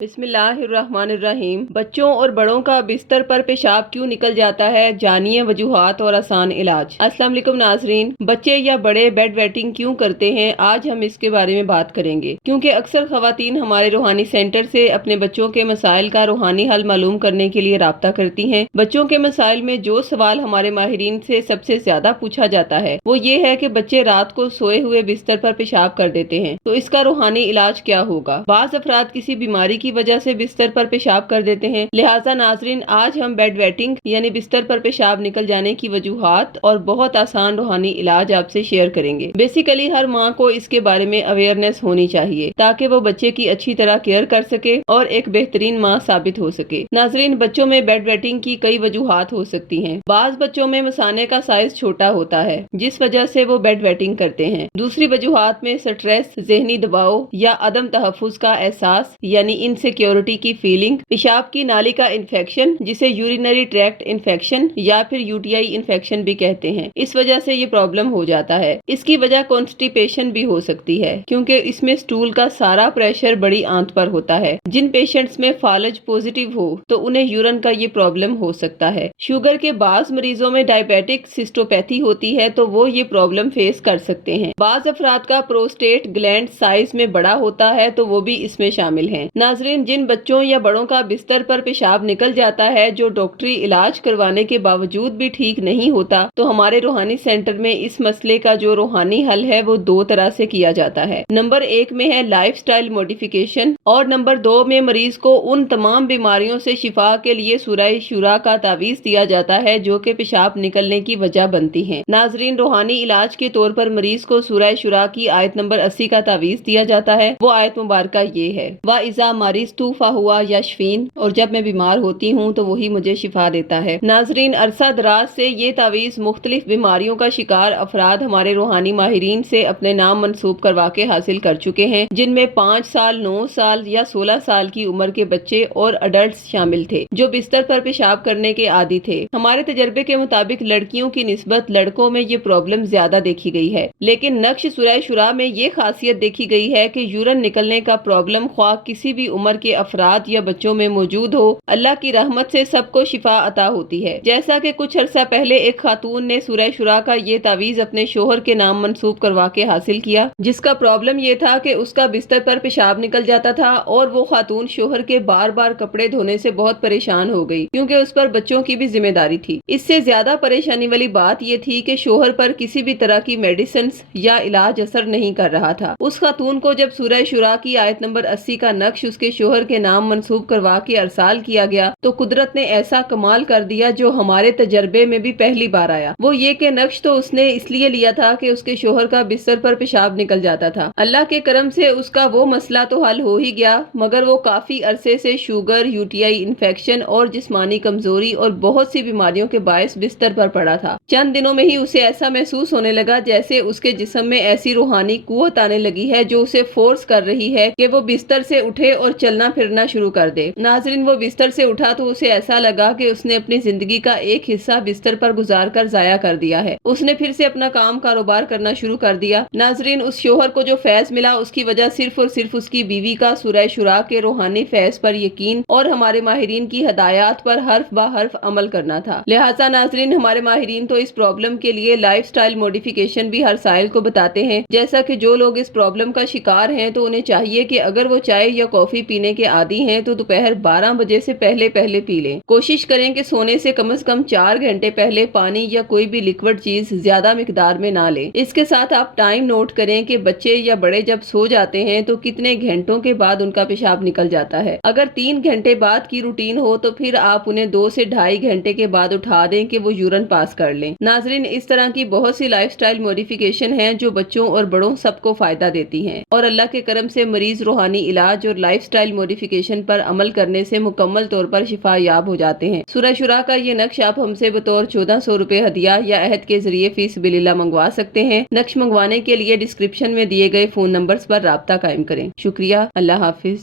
بسم اللہ الرحمن الرحیم۔ بچوں اور بڑوں کا بستر پر پیشاب کیوں نکل جاتا ہے، جانیے وجوہات اور آسان علاج۔ السلام علیکم ناظرین، بچے یا بڑے بیڈ ویٹنگ کیوں کرتے ہیں، آج ہم اس کے بارے میں بات کریں گے، کیونکہ اکثر خواتین ہمارے روحانی سینٹر سے اپنے بچوں کے مسائل کا روحانی حل معلوم کرنے کے لیے رابطہ کرتی ہیں۔ بچوں کے مسائل میں جو سوال ہمارے ماہرین سے سب سے زیادہ پوچھا جاتا ہے وہ یہ ہے کہ بچے رات کو سوئے ہوئے بستر پر پیشاب کر دیتے ہیں، تو اس کا روحانی علاج کیا ہوگا۔ بعض افراد کسی بیماری کی وجہ سے بستر پر پیشاب کر دیتے ہیں، لہٰذا ناظرین آج ہم بیڈ ویٹنگ یعنی بستر پر پیشاب نکل جانے کی وجوہات اور بہت آسان روحانی علاج آپ سے شیئر کریں گے۔ بیسیکلی ہر ماں کو اس کے بارے میں اویئرنیس ہونی چاہیے تاکہ وہ بچے کی اچھی طرح کیئر کر سکے اور ایک بہترین ماں ثابت ہو سکے۔ ناظرین بچوں میں بیڈ ویٹنگ کی کئی وجوہات ہو سکتی ہیں۔ بعض بچوں میں مثانے کا سائز چھوٹا ہوتا ہے جس وجہ سے وہ بیڈ ویٹنگ کرتے ہیں۔ دوسری وجوہات میں سٹریس، ذہنی دباؤ یا عدم تحفظ کا احساس یعنی انسیکیورٹی کی فیلنگ، پیشاب کی نالی کا انفیکشن جسے یورینری ٹریکٹ انفیکشن یا پھر UTI انفیکشن بھی کہتے ہیں، اس وجہ سے یہ پرابلم ہو جاتا ہے۔ اس کی وجہ کانسٹیپیشن بھی ہو سکتی ہے کیونکہ اس میں سٹول کا سارا پریشر بڑی آنت پر ہوتا ہے۔ جن پیشنٹس میں فالج پوزیٹیو ہو تو انہیں یورین کا یہ پرابلم ہو سکتا ہے۔ شوگر کے بعض مریضوں میں ڈائبیٹک سسٹوپیتھی ہوتی ہے تو وہ یہ پرابلم فیس کر سکتے ہیں۔ بعض افراد کا پروسٹیٹ گلینڈ سائز میں بڑا ہوتا ہے تو وہ بھی اس میں شامل ہیں۔ ناظرین جن بچوں یا بڑوں کا بستر پر پیشاب نکل جاتا ہے جو ڈاکٹری علاج کروانے کے باوجود بھی ٹھیک نہیں ہوتا تو ہمارے روحانی سینٹر میں اس مسئلے کا جو روحانی حل ہے وہ دو طرح سے کیا جاتا ہے۔ نمبر 1 میں ہے لائف سٹائل موڈیفیکیشن اور نمبر 2 میں مریض کو ان تمام بیماریوں سے شفا کے لیے سورہ شورا کا تعویذ دیا جاتا ہے جو کہ پیشاب نکلنے کی وجہ بنتی ہیں۔ ناظرین روحانی علاج کے طور پر مریض کو سورہ شورا کی آیت نمبر 80 کا تعویذ دیا جاتا ہے۔ وہ آیت مبارکہ یہ ہے، وَإِذَا مَرِضْتُ فَهُوَ یشفین، اور جب میں بیمار ہوتی ہوں تو وہی مجھے شفا دیتا ہے۔ ناظرین عرصہ دراز سے یہ تعویذ مختلف بیماریوں کا شکار افراد ہمارے روحانی ماہرین سے اپنے نام منسوب کروا کے حاصل کر چکے ہیں، جن میں 5 سال، 9 سال یا 16 سال کی عمر کے بچے اور اڈلٹس شامل تھے جو بستر پر پیشاب کرنے کے عادی تھے۔ ہمارے تجربے کے مطابق لڑکیوں کی نسبت لڑکوں میں یہ پرابلم زیادہ دیکھی گئی ہے، لیکن نقش سورہ شورا میں یہ خاصیت دیکھی گئی ہے کہ یورین نکلنے کا پرابلم خواہ کسی بھی عمر کے افراد یا بچوں میں موجود ہو، اللہ کی رحمت سے سب کو شفا عطا ہوتی ہے۔ جیسا کہ کچھ عرصہ پہلے ایک خاتون نے سورہ شورا کا یہ تعویذ اپنے شوہر کے نام منسوب کروا کے حاصل کیا، جس کا پرابلم یہ تھا کہ اس کا بستر پر پیشاب نکل جاتا تھا اور وہ خاتون شوہر کے بار بار کپڑے دھونے سے بہت پریشان ہو گئی کیونکہ اس پر بچوں کی بھی ذمہ داری تھی۔ اس سے زیادہ پریشانی والی بات یہ تھی کہ شوہر پر کسی بھی طرح کی میڈیسنز یا علاج اثر نہیں کر رہا تھا۔ اس خاتون کو جب سورہ شورا کی آیت نمبر 80 کا نقش اس کے شوہر کے نام منسوب کروا کے ارسال کیا گیا تو قدرت نے ایسا کمال کر دیا جو ہمارے تجربے میں بھی پہلی بار آیا۔ وہ یہ کہ نقش تو اس نے اس لیے لیا تھا کہ اس کے شوہر کا بستر پر پیشاب نکل جاتا تھا۔ اللہ کے کرم سے اس کا وہ مسئلہ تو حل ہو ہی گیا، مگر وہ کافی عرصے سے شوگر، UTI انفیکشن اور جسمانی کمزوری اور بہت سی بیماریوں کے باعث بستر پر پڑا تھا۔ چند دنوں میں ہی اسے ایسا محسوس ہونے لگا جیسے اس کے جسم میں ایسی روحانی قوت آنے لگی ہے جو اسے فورس کر رہی ہے کہ وہ بستر سے اٹھے اور چلنا پھرنا شروع کر دے۔ ناظرین وہ بستر سے اٹھا تو اسے ایسا لگا کہ اس نے اپنی زندگی کا ایک حصہ بستر پر گزار کر ضائع کر دیا ہے۔ اس نے پھر سے اپنا کام کاروبار کرنا شروع کر دیا۔ ناظرین اس شوہر کو جو فیض ملا اس کی وجہ صرف اور صرف اس کی بیوی کا سورہ شورا کے روحانی فیض پر یقین اور ہمارے ماہرین کی ہدایات پر حرف بہ حرف عمل کرنا تھا۔ لہٰذا ناظرین ہمارے ماہرین تو اس پرابلم کے لیے لائف سٹائل موڈیفیکیشن بھی ہر سائل کو بتاتے ہیں، جیسا کہ جو لوگ اس پرابلم کا شکار ہیں تو انہیں چاہیے کہ اگر وہ چائے یا کافی پینے کے عادی ہیں تو دوپہر 12 بجے سے پہلے پی لیں۔ کوشش کریں کہ سونے سے کم از کم 4 گھنٹے پہلے پانی یا کوئی بھی لیکوڈ چیز زیادہ مقدار میں نہ لیں۔ اس کے ساتھ آپ ٹائم نوٹ کریں کہ بچے یا بڑے جب سو جاتے ہیں تو کتنے گھنٹوں کے بعد ان کا پیشاب نکل جاتا ہے۔ اگر 3 گھنٹے بعد کی روٹین ہو تو پھر آپ انہیں 2 سے 2.5 گھنٹے کے بعد اٹھا دیں کہ وہ یورین پاس کر لیں۔ ناظرین اس طرح کی بہت سی لائف سٹائل موڈیفیکیشن ہیں جو بچوں اور بڑوں سب کو فائدہ دیتی ہیں اور اللہ کے کرم سے مریض روحانی علاج اور لائف سٹائل موڈیفیکیشن پر عمل کرنے سے مکمل طور پر شفا یاب ہو جاتے ہیں۔ سورہ شورا کا یہ نقش آپ ہم سے بطور 1400 روپے ہدیہ یا عہد کے ذریعے فی سبیل اللہ منگوا سکتے ہیں۔ نقش منگوانے کے لیے ڈسکرپشن میں دیے گئے فون نمبرز پر رابطہ قائم کریں۔ شکریہ، اللہ حافظ۔